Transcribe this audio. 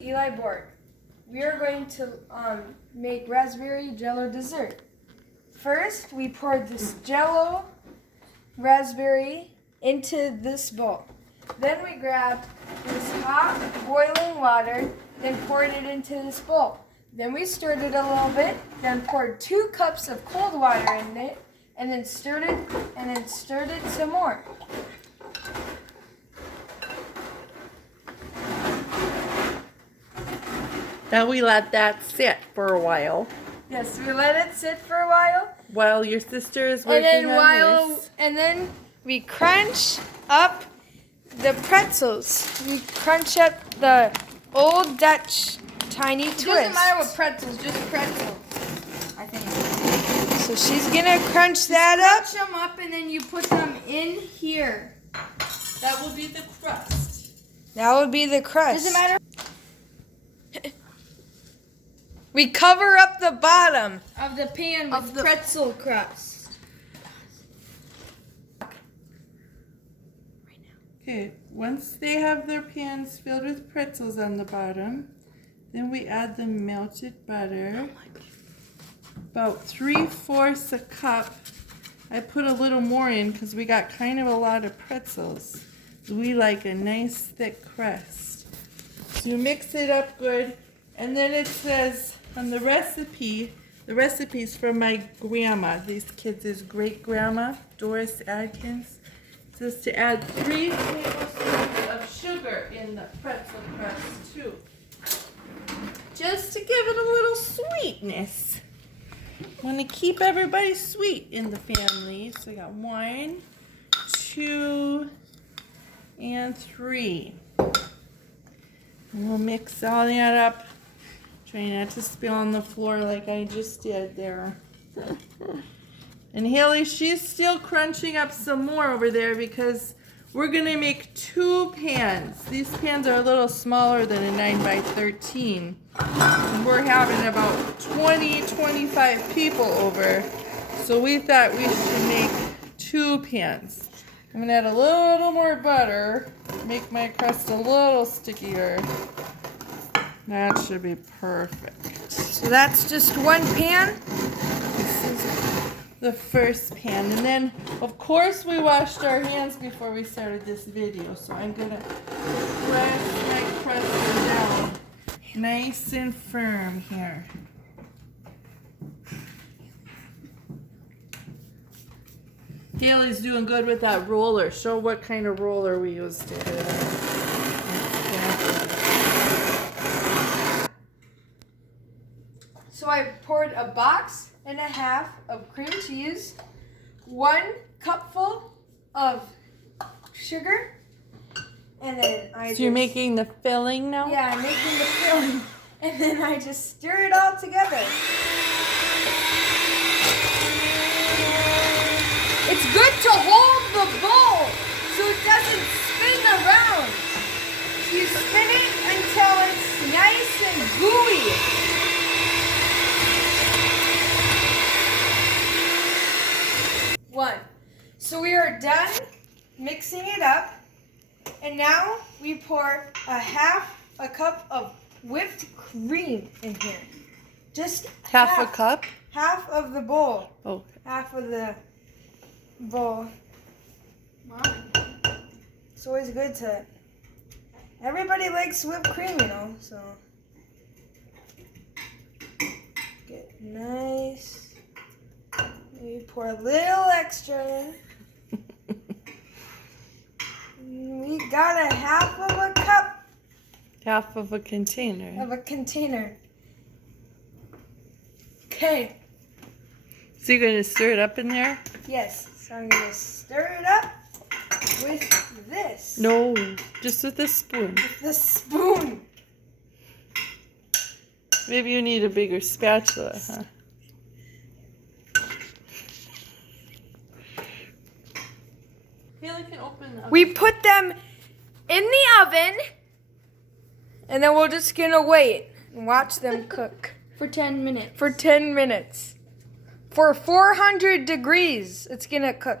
Eli Borg. We are going to make raspberry jello dessert. First, we poured this jello raspberry into this bowl. Then we grabbed this hot boiling water, then poured it into this bowl. Then we stirred it a little bit, then poured 2 cups of cold water in it, and then stirred it some more. Now we let that sit for a while. Yes, we let it sit for a while. While your sister is working on this. And then we crunch up the pretzels. We crunch up the old Dutch tiny twist. It doesn't matter what pretzels, just pretzels, I think. So she's gonna crunch that up. Crunch them up and then you put them in here. That will be the crust. That would be the crust. Doesn't matter. We cover up the bottom Of the pan with the pretzel crust. Okay, once they have their pans filled with pretzels on the bottom, then we add the melted butter. About 3/4 a cup. I put a little more in because we got kind of a lot of pretzels. We like a nice thick crust. So you mix it up good, and then it says on the recipe's from my grandma, these kids' great grandma, Doris Adkins. It says to add 3 tablespoons of sugar in the pretzel crust too. Just to give it a little sweetness. Want to keep everybody sweet in the family. So I got 1, 2, and 3. And we'll mix all that up. Try not to spill on the floor like I just did there. And Haley, she's still crunching up some more over there because we're going to make 2 pans. These pans are a little smaller than a 9x13. And we're having about 20-25 people over. So we thought we should make 2 pans. I'm going to add a little more butter, make my crust a little stickier. That should be perfect. So that's just 1 pan. This is the first pan. And then, of course, we washed our hands before we started this video. So I'm going to press my crust down nice and firm here. Haley's doing good with that roller. Show what kind of roller we used to do that. So I poured a box and a half of cream cheese, 1 cupful of sugar, and then So you're making the filling now? Yeah, I'm making the filling, and then I just stir it all together. It's good to hold the bowl so it doesn't spin around. So you spin it until it's nice and gooey. So we are done mixing it up, and now we pour a cup of whipped cream in here. Just half a cup? Half of the bowl. Oh. Half of the bowl. Wow. It's always good to. Everybody likes whipped cream, you know, so. Get nice. Maybe pour a little extra in. We got a half of a cup. Half of a container. Of a container. Okay. So you're going to stir it up in there? Yes. So I'm going to stir it up with this. No, just with a spoon. With the spoon. Maybe you need a bigger spatula, huh? We put them in the oven, and then we're just gonna wait and watch them cook. For 10 minutes. For 10 minutes. For 400 degrees, it's gonna cook.